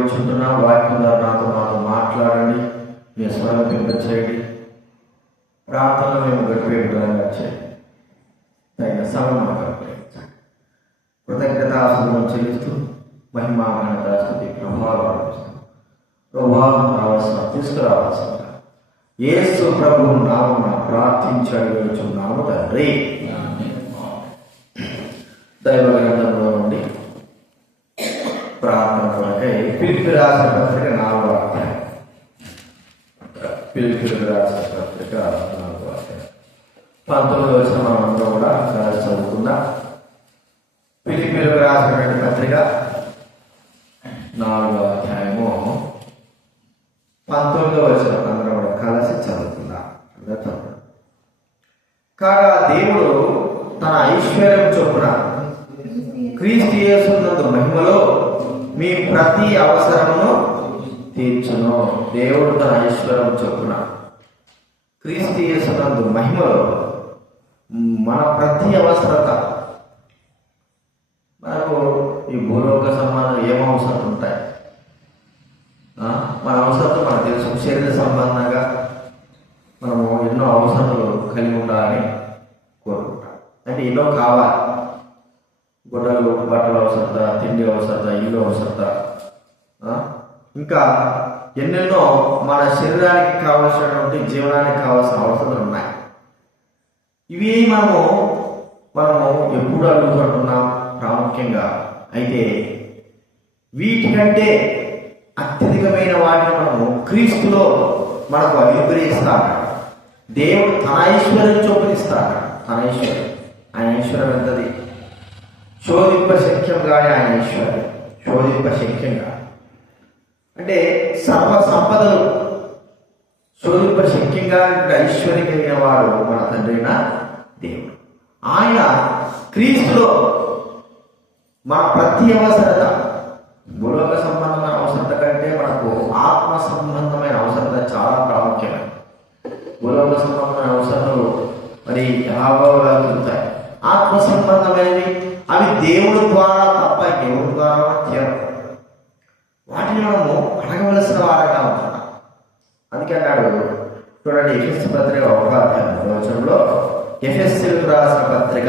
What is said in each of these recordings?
వచ్చుంటున్నా వాక్యం ద్వారా నాతో నాతో మాట్లాడండి మీ స్వరం చేయండి ప్రార్థన మేము గడిపే విధంగా చేయండి. తగిన సమయం మాకు అనుగ్రహించండి. కృతజ్ఞత ఆశ్రమం చెల్లిస్తూ మహిమా ఘనత స్థుతి ప్రభావం ప్రభావం రావాల్సిన తీసుకురావాల్సిన యేసు ప్రభు నామన ప్రార్థించాడు వెళుచున్నాము తండ్రి. దైవ గ్రంథంలో నుండి ప్రార్థన కొరకై పిలిపి రాసిన పత్రిక నాలుగో అధ్యాయం పిలుపులు రాసిన పత్రిక నాలుగు పంతొమ్మిది వచ్చిన మనంలో కూడా కలిసి చదువుకుందాం పిలిపి రాసినటువంటి పత్రిక నాలుగో అధ్యాయము పంతొమ్మిదో వచ్చిన అందరం కూడా కలిసి చదువుకుందాం కాగా దేవుడు తన ఐశ్వర్యం చొప్పున క్రీస్తు యేసునందు మహిమలో మీ ప్రతి అవసరం తీర్చును దేవుడు తన ఐశ్వర్యం చొప్పున. క్రీస్తు యేసునందు మహిమలో మన ప్రతి అవసరత. మనకు ఈ భూలోక సంబంధం ఏం అవసరం ఉంటాయి? మన అవసరత మనకు తెలుసు. శరీర సంబంధంగా మనము ఎన్నో అవసరాలు కలిగి ఉండాలని కోరుకుంటాం. అంటే ఎన్నో కావాలి. గుడ్డలు బట్టలు అవసరత తిండి అవసరత ఇల్లు అవసరత. ఆ? ఇంకా ఎన్నెన్నో మన శరీరానికి కావలసినటువంటి జీవనానికి కావాల్సిన అవసరాలు ఉన్నాయి. ఇవి మనము మనము ఎప్పుడు అడుగుతుంటున్నాం ప్రాముఖ్యంగా అయితే వీటికంటే అత్యధికమైన వాటిని మనము క్రీస్తులో మనకు అనుగ్రహిస్తాడు. దేవుడు తన ఐశ్వర్యం చూపిస్తాడు తన ఐశ్వర్యం. ఆయన ఐశ్వర్యం ఎంతది? శోధింప శక్యంగానే ఆయన ఈశ్వరుడు శోధింప శక్యంగా అంటే సర్వ సంపదలు. శోధింప శక్యంగా ఐశ్వర్యం కలిగిన వాడు మన తండ్రైన దేవుడు. ఆయన క్రీస్తులో మన ప్రతి అవసరత భూలోక సంబంధమైన అవసరత కంటే మనకు ఆత్మ సంబంధమైన అవసరత చాలా ప్రాముఖ్యమైనది భూలోక సంబంధమైన అవసరాలు మరి యాభావాలు ఆత్మ సంబంధమైనవి అవి దేవుడి ద్వారా తప్ప దేవుడు ద్వారా తీరం వాటిని మనము అడగవలసిన వారగా ఉంటున్నాం అందుకే అన్నాడు చూడండి ఎఫ్ఎస్ పత్రిక ఒక ప్రవచనంలో ఎఫ్ఎస్సీలకు రాసిన పత్రిక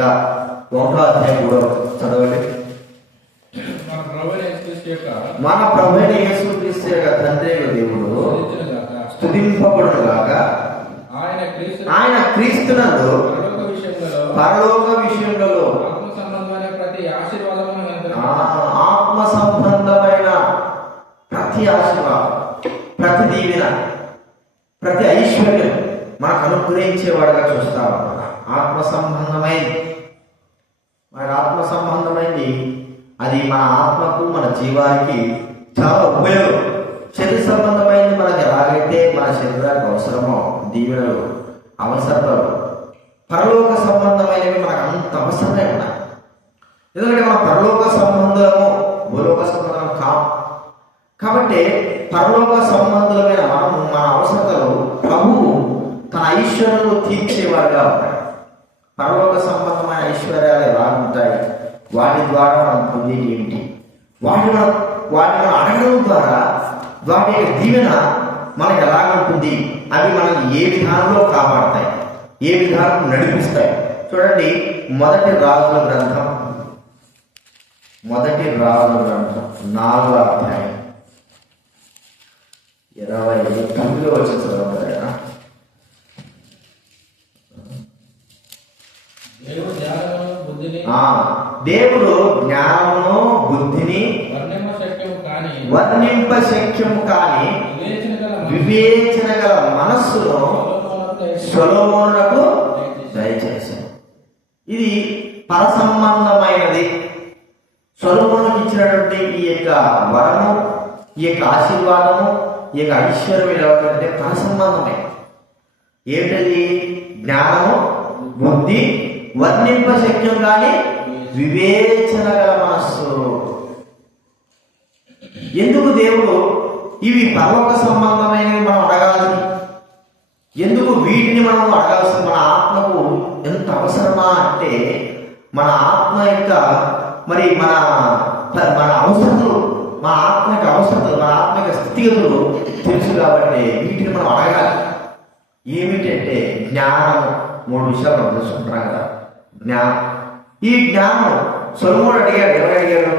ఒక అధ్యాయం కూడా చదవండి. మన ప్రభుని యేసుక్రీస్తు యొక్క తండ్రి దేవుడు గాక ఆయన క్రీస్తు ఆయన క్రీస్తునందు పరలోక విషయంలో. ఆత్మ సంబంధమైన ప్రతి ఆశీర్వాదం ప్రతి దీవెన ప్రతి ఐశ్వర్యం మనకు అనుగ్రహించేవాడుగా చూస్తావు ఆత్మ సంబంధమైంది మన ఆత్మ సంబంధమైంది అది మన ఆత్మకు మన జీవానికి చాలా ఉపయోగం. శరీర సంబంధమైనది మనకి ఎలాగైతే మన శరీరానికి అవసరమో దీవెనలు అవసరాలు పరలోక సంబంధమైనవి మనకు అంత అవసరమే ఉన్నాయి ఎందుకంటే మన పరలోక సంబంధము భూలోక సంబంధం కా కాబట్టి పరలోక సంబంధమైన మనము మన అవసరతలు ప్రభువు తన ఐశ్వర్యంలో తీర్చేవాడుగా ఉంటాడు. పరలోక సంబంధమైన ఐశ్వర్యాలు ఎలా ఉంటాయి వాటి ద్వారా మనం పొందేది ఏమిటి? వాటి మనం వాటిని మనం అడగడం ద్వారా వాటి యొక్క దీవెన మనకు ఎలా ఉంటుంది? అవి మనల్ని ఏ విధానంలో కాపాడతాయి? ఏ విధానం నడిపిస్తాయి? చూడండి మొదటి రాజుల గ్రంథం. మొదటి రాజుల గ్రంథం. నాలుగో అధ్యాయం. ఇరవై తొమ్మిదో వచ్చిన చదవగలరా దేవుడు జ్ఞానమును బుద్ధిని ఆ, దేవుడు జ్ఞానమును బుద్ధిని వర్ణింప శక్యము కాని వివేచన గల మనస్సు వివేచన గల మనస్సును సొలొమోనుకు దయచేసి దయచేసాను ఇది పరసంబంధమైనది. సొలొమోనుకి ఇచ్చినటువంటి ఈ యొక్క వరము ఈ యొక్క ఆశీర్వాదము ఈ యొక్క ఐశ్వర్యం ఏమిటంటే తన సంబంధమే. ఏమిటది? జ్ఞానము బుద్ధి వర్ణింప శక్యం కానీ వివేచన గల మనస్సు. ఎందుకు దేవుడు ఇవి పర్వక సంబంధమైనవి మనం అడగాలి ఎందుకు వీటిని మనం అడగాల్సి మన ఆత్మకు ఎంత అవసరమా అంటే మన ఆత్మ యొక్క మరి మన మన అవసరతలు మన ఆత్మ యొక్క అవసరతలు మన ఆత్మ యొక్క స్థితిగతులు కాబట్టి వీటిని మనం అడగాలి. ఏమిటంటే జ్ఞానము మూడు విషయాలు మనం తెలుసుకుంటున్నాం కదా. జ్ఞానం ఈ జ్ఞానం సొలముడు అడిగాడు ఎవరు అడిగాడు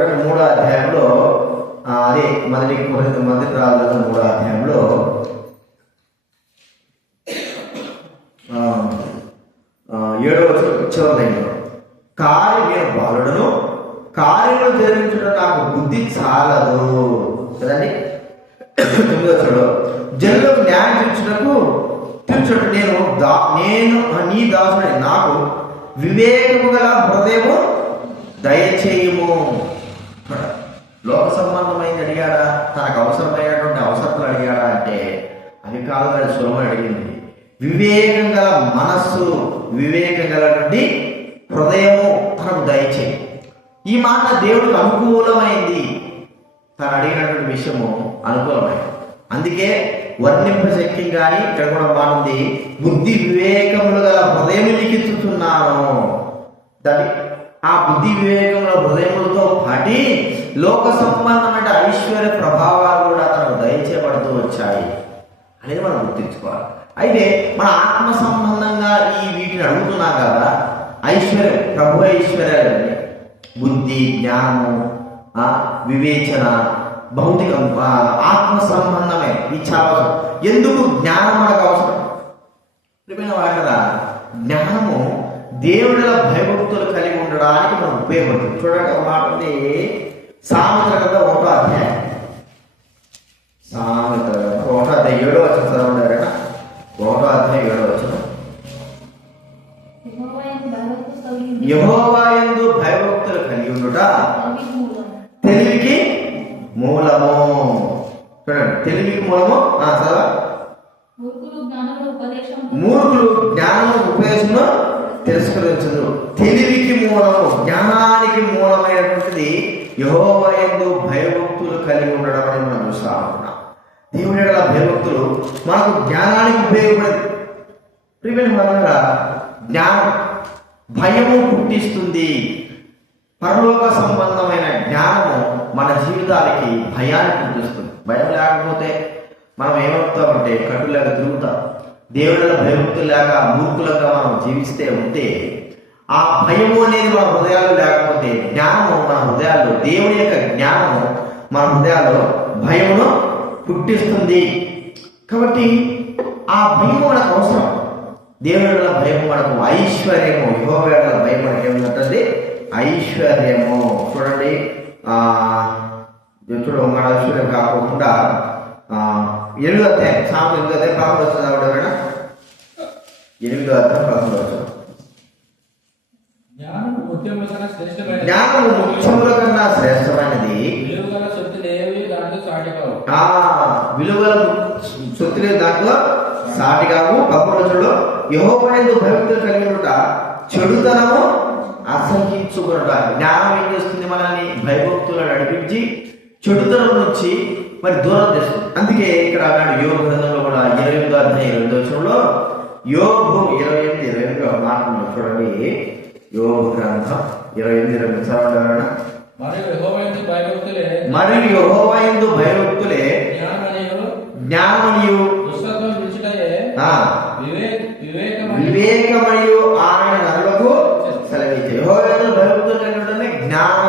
రెండు మూడో అధ్యాయంలో అదే మొదటి మొదటి రాజు మూడో అధ్యాయంలో ఆ, ఏడవ చివరి లైన్లో నేను బాలుడను కార్యములు జరిగించడం నాకు బుద్ధి చాలదు. కదండి? తొమ్మిదో చూడు జనులకు న్యాయం తీర్చుటకు తీర్చుట నేను దా నేను నీ దాసుని నాకు వివేకము గల హృదయము దయచేయము. లోక సంబంధమైంది అడిగాడా? తనకు అవసరమైనటువంటి అవసరతలు అడిగాడా అంటే అవి కాదు అని సులభం అడిగింది. వివేకం గల మనస్సు వివేకం గలటువంటి హృదయము తనకు దయచేయి. ఈ మాట దేవుడికి అనుకూలమైంది. తను అడిగినటువంటి విషయము అనుకూలమైంది అందుకే వర్ణింప శక్తి కానీ ఇక్కడ కూడా బాగుంది బుద్ధి వివేకములు గల హృదయం లిఖించుతున్నాను దాని ఆ బుద్ధి వివేకముల హృదయములతో పాటి లోక సంబంధమైన ఐశ్వర్య ప్రభావాలు కూడా తనకు దయచేయబడుతూ వచ్చాయి అనేది మనం గుర్తించుకోవాలి. అయితే మన ఆత్మ సంబంధంగా ఈ వీటిని అడుగుతున్నాం కదా ఐశ్వర్యం ప్రభు ఐశ్వర్యాలు బుద్ధి జ్ఞానము వివేచన భౌతికం ఆత్మ సంబంధమే ఇది చాలా అవసరం ఎందుకు జ్ఞానం మనకు అవసరం? ప్రియమైన కదా జ్ఞానము దేవుడిల భయభక్తులు కలిగి ఉండడానికి మనం ఉపయోగపడుతుంది. చూడండి ఒక మాట ఉంది. సామెతల కదా ఒకటో అధ్యాయం. సామెతల ఒకటో అధ్యాయం. ఏడో వచ్చిన చదవండి ఒకటో అధ్యాయం ఏడో వచ్చిన యహోవా యందు భయభక్తులు కలిగి ఉండుట తెలివికి మూలము. చూడండి తెలివికి మూలము చదవ మూర్ఖులు జ్ఞానము ఉపయోగించను తిరస్కరించదు తెలివికి మూలము జ్ఞానానికి మూలమైనటువంటిది యహోవయందు భయభక్తులు కలిగి ఉండడం అని మనం చూస్తా ఉన్నాం. దేవుని భయభక్తులు మనకు జ్ఞానానికి ఉపయోగపడేది. వాళ్ళగా జ్ఞానం భయము పుట్టిస్తుంది. పరలోక సంబంధమైన జ్ఞానము మన జీవితాలకి భయాన్ని పుట్టిస్తుంది భయం లేకపోతే మనం ఏమవుతామంటే కట్టులాగా తిరుగుతాం. దేవుళ్ళ భయభక్తులు లేక మూర్ఖులుగా మనం జీవిస్తే ఉంటే ఆ భయము అనేది మన హృదయాలు లేకపోతే జ్ఞానము మన హృదయాల్లో దేవుని యొక్క జ్ఞానము మన హృదయాల్లో భయమును పుట్టిస్తుంది. కాబట్టి ఆ భయం మనకు అవసరం. దేవుడి భయం మనకు ఐశ్వర్యము యువవేళ భయం మనకి ఏముంటుంది ఐశ్వర్యము. చూడండి చూడు మన ఐశ్వర్యం కాకుండా ఎనిమిదో అధ్యాయం సామెత ఎనిమిదో అధ్యాయం పదకొండు వచ్చింది ఎవరైనా? ఎనిమిదో అధ్యాయం వచ్చింది శ్రేష్టమైన జ్ఞానము ముఖ్యముల కన్నా శ్రేష్టమైనది. విలువల సొత్తులే దాంట్లో సాటి కావు పక్కనలో యహోపైన భయభక్తులు కలిగి ఉంట చెడుతనము అసహించుకున్నట జ్ఞానం ఏం చేస్తుంది మనల్ని? భయభక్తులను నడిపించి చెడుతనం నుంచి మరి దూరం చేస్తుంది. అందుకే ఇక్కడ అన్నాడు యోగ గ్రంథంలో కూడా ఇరవై ఎనిమిదో అధ్యాయం ఇరవై ఎనిమిదో వచనంలో యోగు ఇరవై ఎనిమిది ఇరవై ఎనిమిది ఒక మాట చూడండి. యోగ గ్రంథం ఇరవై ఎనిమిది ఇరవై ఎనిమిది. చదవండి. మరియు యహోవైందు భయభక్తులే. జ్ఞానమనియు వివేకమయు జ్ఞానం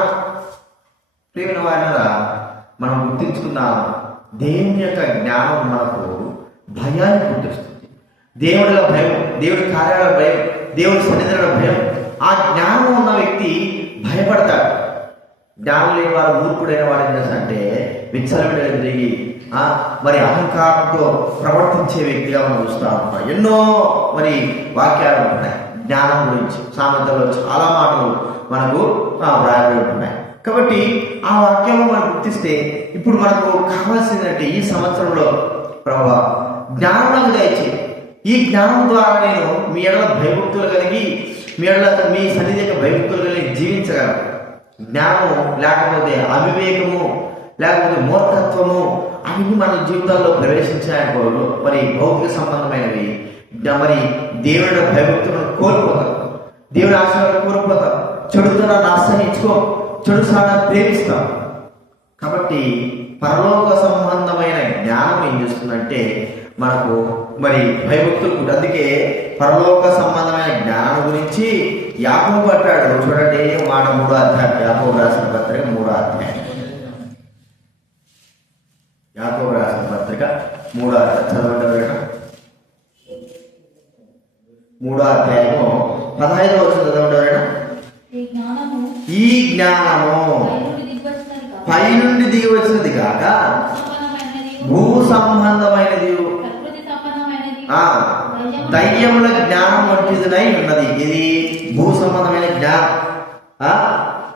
ప్రేమిన వారినరా మనం గుర్తించుకున్నాం దేవుని యొక్క జ్ఞానం మనకు భయాన్ని గుర్తిస్తుంది. దేవుడిలో భయం దేవుడి కార్యాల భయం దేవుడి సన్నిధిలో భయం ఆ జ్ఞానం ఉన్న వ్యక్తి భయపడతాడు. జ్ఞానం లేని వారు మూర్ఖుడైన వాడు ఏం చేస్తాడంటే విచ్చలవిడ తిరిగి మరి అహంకారంతో ప్రవర్తించే వ్యక్తిగా మనం చూస్తూ ఉంటాం ఎన్నో మరి వాక్యాలు ఉన్నాయి. జ్ఞానం గురించి సామెతలో చాలా మాటలు మనకు ఆ, వ్రాయబడి ఉన్నాయి కాబట్టి ఆ వాక్యంలో మనం గుర్తిస్తే ఇప్పుడు మనకు కావాల్సిందంటే ఈ సంవత్సరంలో ప్రభా జ్ఞానం దయచే ఈ జ్ఞానం ద్వారా నేను మీ ఎడల భయభక్తులు కలిగి మీ ఎడల మీ సన్నిధి యొక్క భయభక్తులు కలిగి జీవించగలను. జ్ఞానము లేకపోతే అవివేకము లేకపోతే మూర్ఖత్వము అవి మన జీవితాల్లో ప్రవేశించాయనుకో మరి భౌతిక సంబంధమైనవి మరి దేవుడి భయభక్తులను కోల్పోతాం దేవుడి ఆశీర్వాదం కోల్పోతాం చెడుతో ఇచ్చుకో చెడు సాధన ప్రేమిస్తాం కాబట్టి పరలోక సంబంధమైన జ్ఞానం ఏం చేస్తుందంటే మనకు మరి భయభక్తులు కూడా అందుకే పరలోక సంబంధమైన జ్ఞానం గురించి యాపం పట్టాడు చూడండి మాట మూడో అధ్యాయం యాపం రాసిన పత్రిక మూడో అధ్యాయం. యాపం రాసిన పత్రిక మూడో అధ్యాయం. చదవండి మూడో అధ్యాయము పదహైదు వచ్చిన చదవండి ఈ జ్ఞానము కాదు. పైనుండి దిగి వచ్చినది కాక భూ సంబంధమైనది. దయ్యముల జ్ఞానం వంటిదినై ఉన్నది. ఇది భూ సంబంధమైన జ్ఞానం.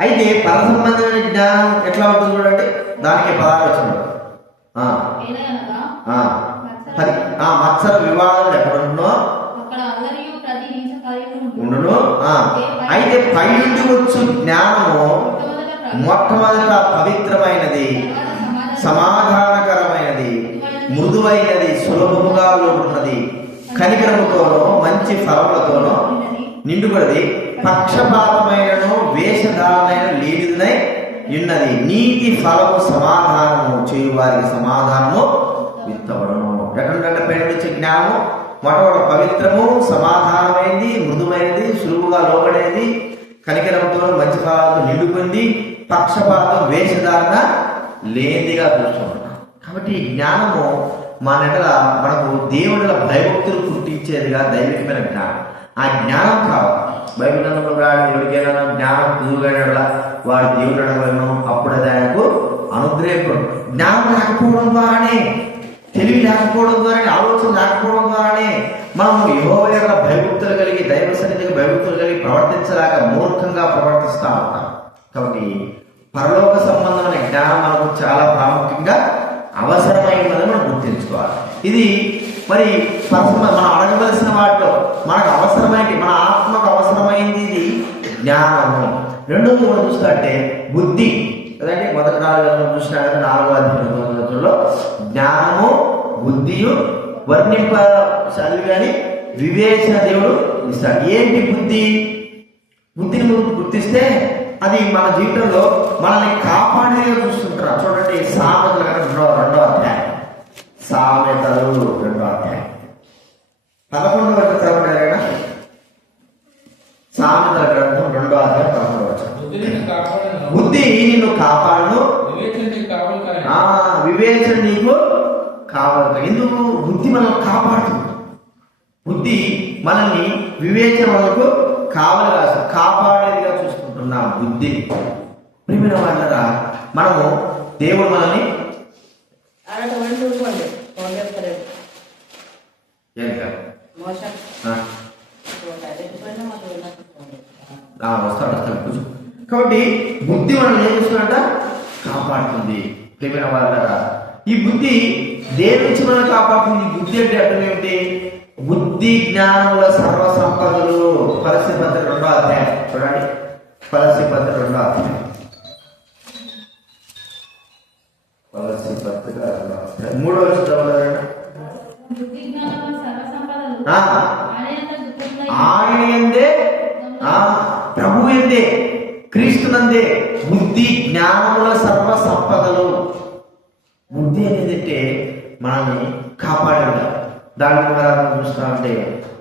అయితే పర సంబంధమైన జ్ఞానం ఎట్లా ఉంటుంది చూడండి. దానికి పదార్థం ఆ ఏలయనగా ఆ పది ఆ మత్సర వివాదం ఎక్కడున్నో ఉండును. అయితే పైనుండి వచ్చు జ్ఞానము మొట్టమొదట పవిత్రమైనది సమాధానకరమైనది మృదువైనది సులభముగా ఉన్నది కనికరముతోనో మంచి ఫలములతోనో నిండుబడిది పక్షపాతమైనను వేషధారమైన లేనిదినై ఉన్నది నీతి ఫలము సమాధానము చేయు వారికి సమాధానము విత్తవడము ఎక్కడంటే పైన వచ్చే జ్ఞానము? మొట్టమొదటి పవిత్రము సమాధానమైంది మృదుమైనది సులువుగా లోబడేది కనికరంతో మంచి ఫలాలతో నిండుకుంది పక్షపాతం వేషధారణ లేనిదిగా చూస్తున్నాం. కాబట్టి ఈ జ్ఞానము మన ఎడల మనకు దేవుడిల భయభక్తులు పుట్టించేదిగా దైవికమైన జ్ఞానం. ఆ జ్ఞానం కావాలి. బైబిల్ గ్రంథంలో ఎవరికైనా జ్ఞానం కుదురుగా వాడు దేవుడు అడగలను అప్పుడు అది ఆయనకు అనుగ్రహపడు జ్ఞానం రాకపోవడం ద్వారానే తెలివి లేకపోవడం ద్వారానే ఆలోచన లేకపోవడం ద్వారానే మనము యెహోవా యొక్క భయభక్తులు కలిగి దైవ సన్నిధికి భయభక్తులు కలిగి ప్రవర్తించలేక మూర్ఖంగా ప్రవర్తిస్తూ ఉంటాం. కాబట్టి పరలోక సంబంధమైన జ్ఞానం మనకు చాలా ప్రాముఖ్యంగా అవసరమైనదని మనం గుర్తించుకోవాలి. ఇది మరి మనం అడగవలసిన వాటిలో మనకు అవసరమైనది మన ఆత్మకు అవసరమైంది ఇది జ్ఞానము. రెండోది మనం చూస్తుంటే బుద్ధి. కదండి మొదటి నాలుగు చూసినా కదా నాలుగో అధ్యాయంలో జ్ఞానము బుద్ధియు వర్ణింప చదివి కానీ వివేచన దేవుడు ఇస్తాడు. ఏంటి బుద్ధి? బుద్ధిని గుర్తిస్తే అది మన జీవితంలో మనల్ని కాపాడేగా చూస్తుంటారు. చూడండి సామెతలు రెండో రెండో అధ్యాయం. సామెతలు రెండో అధ్యాయం. పదకొండు వరకు చదవడారైనా సామెతల గ్రంథం రెండో అధ్యాయం పదకొండు వచ్చాం బుద్ధిని కాపాడను బుద్ధి నిన్ను కాపాడును. ఆ వివేచన నీకు కావాలి ఎందుకు? బుద్ధి మనం కాపాడుతుంది. బుద్ధి మనల్ని వివేచన మనకు కావాలి కాదు. కాపాడేదిగా చూసుకుంటున్నాం బుద్ధి. ప్రియమైన వాళ్ళరా మనము దేవుడు మనల్ని వస్తాడు వస్తాడు. కూర్చో. కాబట్టి బుద్ధి మనల్ని ఏం చేస్తుందంట? కాపాడుతుంది. ప్రియమైన వాళ్ళరా ఈ బుద్ధి దేని నుంచి మనం కాపాడుతుంది? బుద్ధి అంటే అర్థం ఏమిటి? బుద్ధి జ్ఞానముల సర్వ సంపదలు పరిస్థితి పత్రిక రెండో అధ్యాయం. చూడండి. పరిస్థితి పత్రిక రెండో అధ్యాయం. పరిస్థితి పత్రిక. మూడో ఆయన ఎందే ప్రభు ఎందే? క్రీస్తునందే బుద్ధి జ్ఞానముల సర్వ సంపదలు. బుద్ధి అనేది అంటే మనల్ని కాపాడేది దాని మహారాజు చూస్తా ఉంటే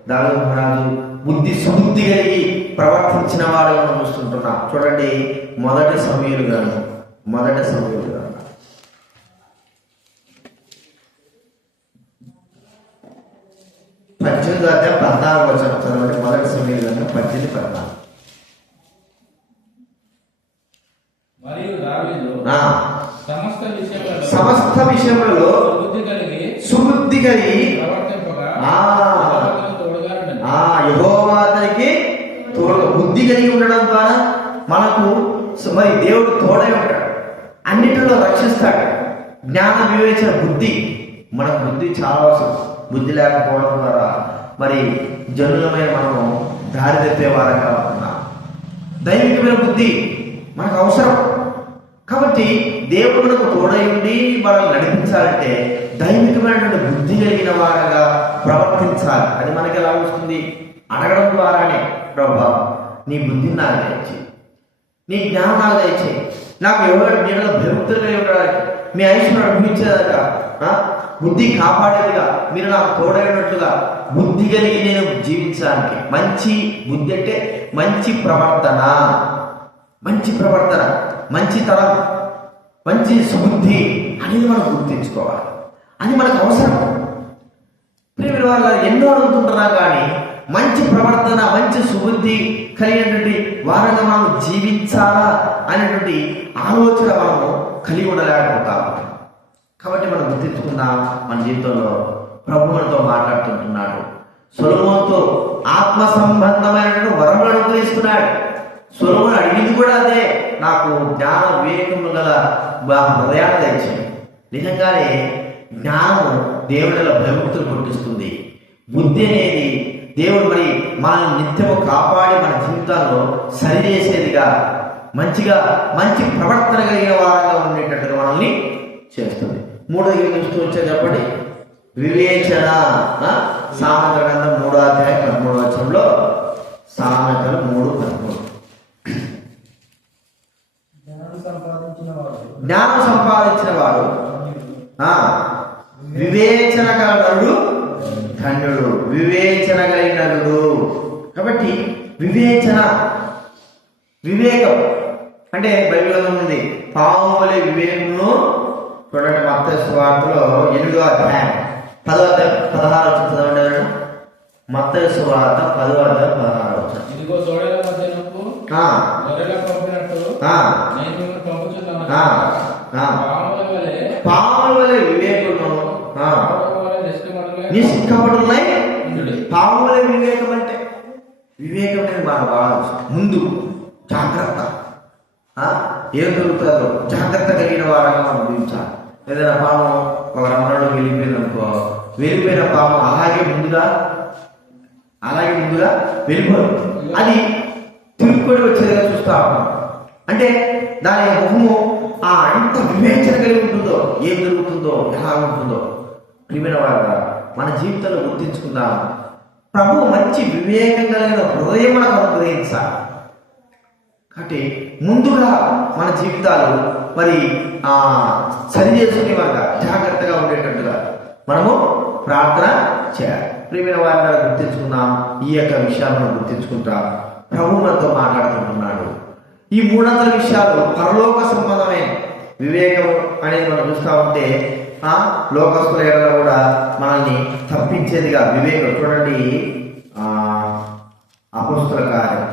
దాని మహారాజు బుద్ధి సుబుద్ధి కలిగి ప్రవర్తించిన వాళ్ళని మనం చూస్తుంటున్నాం. చూడండి మొదటి సమయాలు గాను మొదటి సమయాలు గాను పద్దెనిమిది అధ్యాయం పద్నాలుగు వచ్చిన మొదటి సమయంలో కనుక పద్దెనిమిది పద్నాలుగు మరియు దావీదు ఆ, సమస్త కలిగి సుబుద్ధి కలిగి యహోవాతనికి తోడు బుద్ధి కలిగి ఉండడం ద్వారా మనకు మరి దేవుడు తోడై ఉంటాడు. అన్నిటిలో రక్షిస్తాడు. జ్ఞాన వివేచన బుద్ధి మనకు బుద్ధి చాలా అవసరం. బుద్ధి లేకపోవడం ద్వారా మరి జనులమైన మనము దారి తప్పే వారంగా ఉన్నాం దైవికమైన బుద్ధి మనకు అవసరం. కాబట్టి దేవుడు మనకు తోడై ఉండి మనల్ని నడిపించాలంటే దైవికమైనటువంటి బుద్ధి కలిగిన వారగా ప్రవర్తించాలి. అది మనకి ఎలా వస్తుంది? అడగడం ద్వారానే. ప్రభా నీ బుద్ధిని నాకు దయచేయి. నీ జ్ఞానం నాకు దయచేయి. నాకు ఎవరు నీళ్ళ భక్తులు కలిగి ఉండడానికి? మీ ఐశ్వర్యం అనుభవించేదాకా బుద్ధి కాపాడేదిగా మీరు నాకు తోడైనట్లుగా బుద్ధి కలిగి నేను జీవించడానికి మంచి బుద్ధి అంటే మంచి ప్రవర్తన. మంచి ప్రవర్తన. మంచి తరం మంచి సుబుద్ధి అనేది మనం గుర్తించుకోవాలి. అది మనకు అవసరం. ప్రియమైన వాళ్ళ ఎన్నో అడుగుతుంటున్నాం కానీ మంచి ప్రవర్తన మంచి సుబుద్ధి కలిగినటువంటి వారంగా మనం జీవించాలా అనేటువంటి ఆలోచన మనము కలిగి ఉండలేకపోతాం. కాబట్టి మనం గుర్తించుకుందాం మన జీవితంలో ప్రభువులతో మాట్లాడుతుంటున్నాడు. సులభంతో ఆత్మ సంబంధమైన వరములు అనుగ్రహిస్తున్నాడు సొలమును అడిగింది కూడా అదే. నాకు జ్ఞాన వివేకము గల హృదయాన్ని తెచ్చింది నిజంగానే జ్ఞానం దేవుడిలో భయభక్తులు పుట్టిస్తుంది. బుద్ధి అనేది దేవుడు మరి మనల్ని నిత్యము కాపాడి మన జీవితాల్లో సరిచేసేదిగా మంచిగా మంచి ప్రవర్తన కలిగిన వారంగా ఉండేటట్టుగా మనల్ని చేస్తుంది. మూడోది చూస్తూ వచ్చే చెప్పండి? వివేచన సామెత గ్రంథం మూడో అధ్యాయం పదమూడో వచనంలో సామెతలు మూడు పదమూడు. జ్ఞానం సంపాదించిన ఆ, వివేచన గలడు ధన్యుడు. వివేచన కలిగినడు కాబట్టి వివేచన వివేకం అంటే బైబిల్లో ఉంది పాము వలె వివేకమును చూడండి మత స్వార్థలో ఎనిమిదో అధ్యాయం. పదో అధ్యాయం పదహారు వచ్చిన చదవండి మత స్వార్థ పదో అధ్యాయం పదహారు వచ్చిన పాముల వలె వివేకమును. ఆ, పాముల వివేకం అంటే? వివేకం అనేది మనకు బాగా. ముందు జాగ్రత్త. ఆ? ఏం దొరుకుతుందో జాగ్రత్త కలిగిన వారంగా మనం జీవించాలి. ఏదైనా పాము ఒక రమణలో వెళ్ళిపోయింది అనుకో వెళ్ళిపోయిన పాము అలాగే ముందుగా అలాగే ముందుగా వెళ్ళిపోదు. అది తిరుక్కొని వచ్చేదిగా చూస్తా ఉన్నాం. అంటే దాని ముఖము ఆ ఎంత వివేచన కలిగి ఉంటుందో ఏం జరుగుతుందో ఎలా ఉంటుందో. ప్రియమైన వాళ్ళ మన జీవితంలో గుర్తించుకుందాం. ప్రభు మంచి వివేకం కలిగిన హృదయం మనకు అనుగ్రహించాలి. కాబట్టి ముందుగా మన జీవితాలు మరి ఆ సరి చేసుకునేవారుగా జాగ్రత్తగా ఉండేటట్టుగా మనము ప్రార్థన చేయాలి. ప్రియమైన వారిని గుర్తించుకుందాం. ఈ యొక్క విషయాలను గుర్తించుకుంటాం. ప్రభు మనతో మాట్లాడుకుంటున్నాడు. ఈ మూడంతల విషయాలు పరలోక సంబంధమైన వివేకం అనేది మనం చూస్తా ఉంటే ఆ లోకస్తుల ఎడల కూడా మనల్ని తప్పించేదిగా వివేకం. చూడండి ఆ అపుస్తుల కార్యం.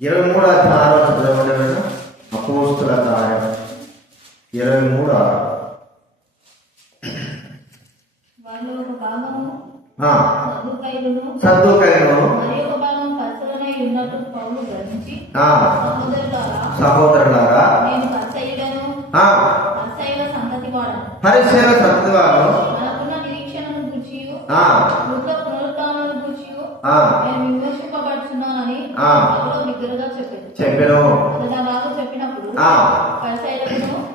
ఇరవై మూడు ఆరో చదవండి అపోస్తుల కార్యం. ఇరవై మూడు ఆరు. భాగము ఆ, భాగం ఉన్నట్టు పౌలు గ్రహించి సహోదరులారా సహోదరులారా. నేను కర్సయుడను ఆ, కర్సయుల సంతతి వాడను. పరిశీల సత్వాలు మనకున్న నిరీక్షణను గుర్చియు. ఆ, మృత పునరుత్థానాలను గుర్చియు. ఆ, నేను విమర్శింపబడుచున్నానని ఆ. సభలో బిగ్గరగా చెప్పాను చెప్పెను చెప్పినప్పుడు ఆ.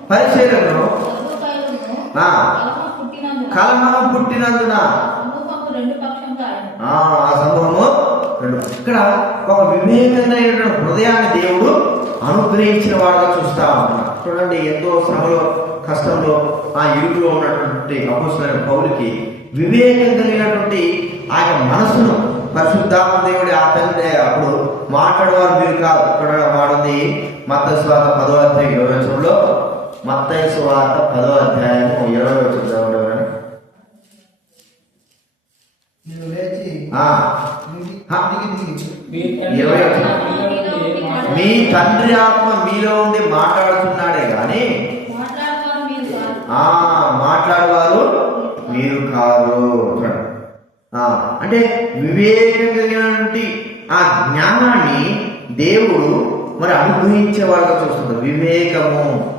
పరిశీలను ఆ. కలహం పుట్టినందున కలహం పుట్టినందున. సమూహము రెండు ఆ సందర్భము సంభవము రెండు. ఇక్కడ ఒక వివేకమైన హృదయాన్ని దేవుడు అనుగ్రహించిన వాడుగా చూస్తా ఉన్నాడు. చూడండి ఎంతో శ్రమలో కష్టంలో ఆ ఇరుకులో ఉన్నటువంటి అపోసరైన పౌరుకి వివేకం కలిగినటువంటి ఆయన మనసును పరిశుద్ధాత్మ దేవుడి ఆ తండ్రి అప్పుడు మాట్లాడేవారు మీరు కాదు. ఇక్కడ వాడుంది మత్త స్వాత పదో అధ్యాయం ఇరవై వచ్చంలో మత్తయి స్వాత పదో అధ్యాయము ఇరవై వచ్చింది నీవు లేచి ఆ ఇంటి- హా. ఇంటికి దిగి మీ తండ్రి ఇరవై మీ తండ్రి ఆత్మ మీలో ఉండి మాట్లాడుతున్నాడే గాని మాట్లాడవారు మీరు కాదు. ఆ మాట్లాడేవారు మీరు కాదు చూడండి. ఆ, అంటే వివేకం కలిగినటువంటి ఆ జ్ఞానాన్ని దేవుడు మరి అనుగ్రహించేవాడుగా చూస్తుంది. వివేకము.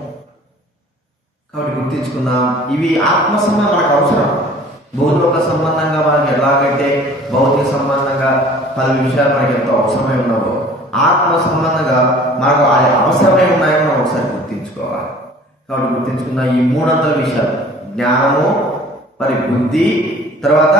కాబట్టి గుర్తించుకుందాం. ఇవి ఆత్మ సంబంధం మనకు అవసరం. భూలోక సంబంధంగా మనకి ఎలాగైతే భౌతిక సంబంధంగా పలు విషయాలు మనకి ఎంతో అవసరమై ఉన్నావో ఆత్మ సంబంధంగా మనకు అది అవసరమై ఉన్నాయో మనం ఒకసారి గుర్తించుకోవాలి. కాబట్టి గుర్తించుకున్న ఈ మూడంతల విషయాలు. జ్ఞానము మరి బుద్ధి తర్వాత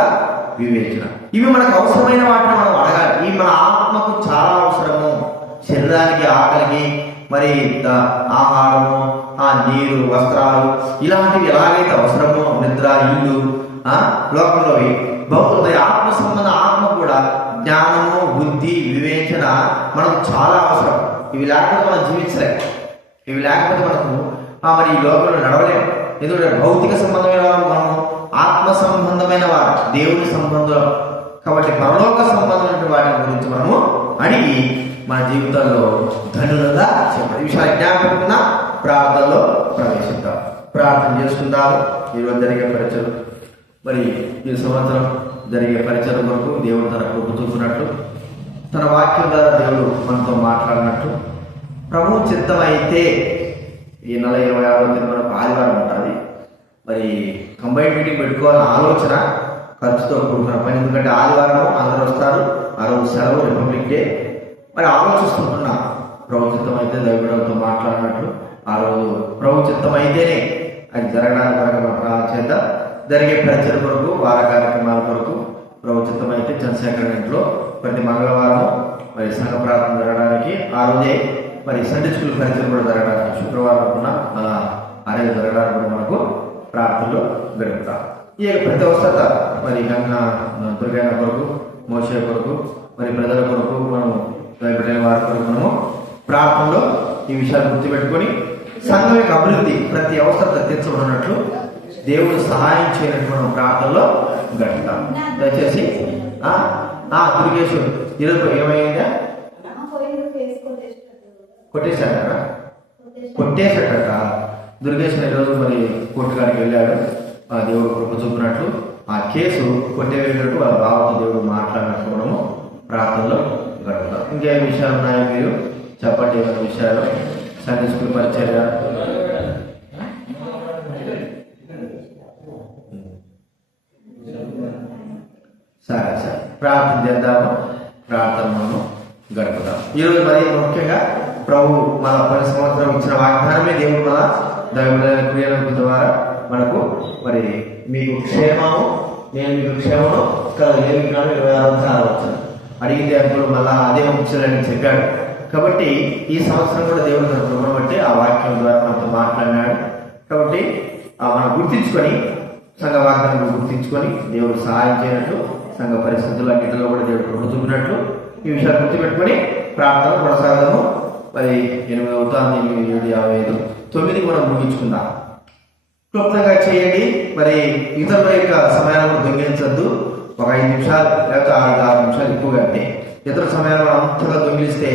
వివేచన. ఇవి మనకు అవసరమైన వాటిని మనం అడగాలి. ఇవి మన ఆత్మకు చాలా అవసరము. శరీరానికి ఆకలికి మరి ఆహారము ఆ నీరు వస్త్రాలు ఇలాంటివి ఎలాగైతే అవసరమో నిద్ర ఇల్లు లోకంలోవి. భౌతిక ఆత్మ సంబంధ ఆత్మ కూడా జ్ఞానము బుద్ధి వివేచన మనకు చాలా అవసరం. ఇవి లేకపోతే మనం జీవించలేం. ఇవి లేకపోతే మనకు మరి ఈ లోకంలో నడవలేము ఎందుకంటే భౌతిక సంబంధమైన వారు మనము ఆత్మ సంబంధమైన వారు దేవుని సంబంధం కాబట్టి పరలోక సంబంధమైన వాటి గురించి మనము అడిగి మన జీవితంలో ధనులుగా చెప్పాలి. ఈ విషయాలు జ్ఞాపకం ప్రార్థనలో ప్రవేశిద్దాం. ప్రార్థన చేసుకుందాము. ఈరోజు జరిగే పరిచయం. మరి ఈ సంవత్సరం జరిగే పరిచయం వరకు దేవుడు తన కృప చూపినట్లు తన వాక్యం ద్వారా దేవుడు మనతో మాట్లాడినట్టు ప్రభు చిత్తం అయితే ఈ నెల ఇరవై ఆరో తేదీ మనకు ఆదివారం ఉంటుంది. మరి కంబైన్ మీటింగ్ పెట్టుకోవాలని ఆలోచన ఖర్చుతో కూడుకున్న పని. ఎందుకంటే ఆదివారం అందరూ వస్తారు ఆ రోజు సెలవు రిపబ్లిక్ డే. మరి ఆలోచిస్తుంటున్నా ప్రభు చిత్తం అయితే దైవడంతో మాట్లాడినట్లు. ఆ రోజు ప్రభు చిత్తం అయితేనే అది జరగడానికి కనుక ప్రార్థన చేద్దాం. జరిగే ప్రచర కొరకు వార కార్యక్రమాల కొరకు ప్రభుత్వం అయితే చంద్రశేఖర్ ఇంట్లో ప్రతి మంగళవారం మరి సంఘ ప్రార్థన జరగడానికి ఆ రోజే మరి సండే స్కూల్ పరిచయం కూడా జరగడానికి శుక్రవారం వరకున మన అరే జరగడానికి కూడా మనకు ప్రార్థనలు గడుపుతాం ఈ యొక్క ప్రతి అవసరత మరి గంగ దుర్గైన కొరకు మోసే కొరకు మరి ప్రజల కొరకు మనం భయపడిన వారి కొరకు మనము ప్రార్థనలో ఈ విషయాలు గుర్తుపెట్టుకొని సంఘం యొక్క అభివృద్ధి ప్రతి అవసరత తీర్చబడినట్లు దేవుడు సహాయం చేయనట్టు మనం ప్రార్థనలో గడుపుతాం. దయచేసి ఆ, ఆ దుర్గేశ్వరు ఈరోజు ఏమైందా? కొట్టేశాడట కొట్టేశాడట. దుర్గేశ్వర ఈరోజు మరి కోర్టు గారికి వెళ్ళాడు. ఆ దేవుడు కృప చూపినట్లు ఆ కేసు కొట్టే వెళ్ళినట్టు వాళ్ళ బావతో దేవుడు మాట్లాడినట్టు మనము ప్రార్థనలో గడుపుతాం. ఇంకేం విషయాలు ఉన్నాయో మీరు చెప్పండి ఏమైనా విషయాలు? సండే స్కూల్ పరిచయం సరే సరే. ప్రార్థన చేద్దాము. ప్రార్థన మనము గడుపుదాం. ఈరోజు మరి ముఖ్యంగా ప్రభు మన పది సంవత్సరం ఇచ్చిన వాగ్దానమే దేవుడు మన దైవమైన క్రియల ద్వారా మనకు మరి మీకు క్షేమము నేను మీకు క్షేమము కలిగి ఇరవై ఆరు వచ్చిన అడిగితే అప్పుడు మళ్ళా అదే ముఖ్యులని చెప్పాడు. కాబట్టి ఈ సంవత్సరం కూడా దేవుడు తన కృపను బట్టి ఆ వాక్యం ద్వారా మనతో మాట్లాడినాడు. కాబట్టి ఆ మనం గుర్తించుకొని సంఘ వాగ్దానం ఉంచుకొని దేవుడు సహాయం చేయనట్లు సంఘ పరిస్థితుల్లో అన్నింటిలో కూడా దేవుడు కృప ఈ విషయాలు గుర్తుపెట్టుకొని ప్రార్థన కొనసాగదాము మరి ఎనిమిది అవుతాను ఎనిమిది ఏడు యాభై ఐదు తొమ్మిది కూడా ముగించుకుందాం. క్లుప్తంగా చేయండి. మరి ఇతరుల యొక్క సమయాన్ని కూడా దొంగిలించద్దు. ఒక ఐదు నిమిషాలు లేకపోతే ఆరు ఆరు నిమిషాలు ఎక్కువగా అంటే ఇతర సమయాన్ని కూడా అంతగా దొంగిలిస్తే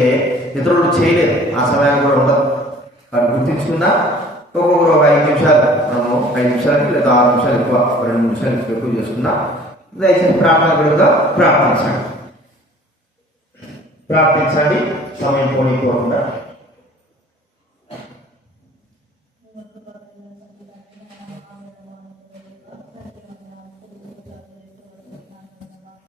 ఇతరులు చేయలేదు ఆ సమయాన్ని కూడా ఉండదు. కాబట్టి గుర్తించుకుందా. ఒక్కొక్కరు ఒక ఐదు నిమిషాలు మనము ఐదు నిమిషాలకి లేదా ఆరు నిమిషాలు ఎక్కువ రెండు నిమిషాలు ఎక్కువ చేసుకున్నా దయచేసి ప్రార్థన కూడా ప్రార్థించండి. ప్రార్థించండి. సమయం పోనీ కోరుకుంటారు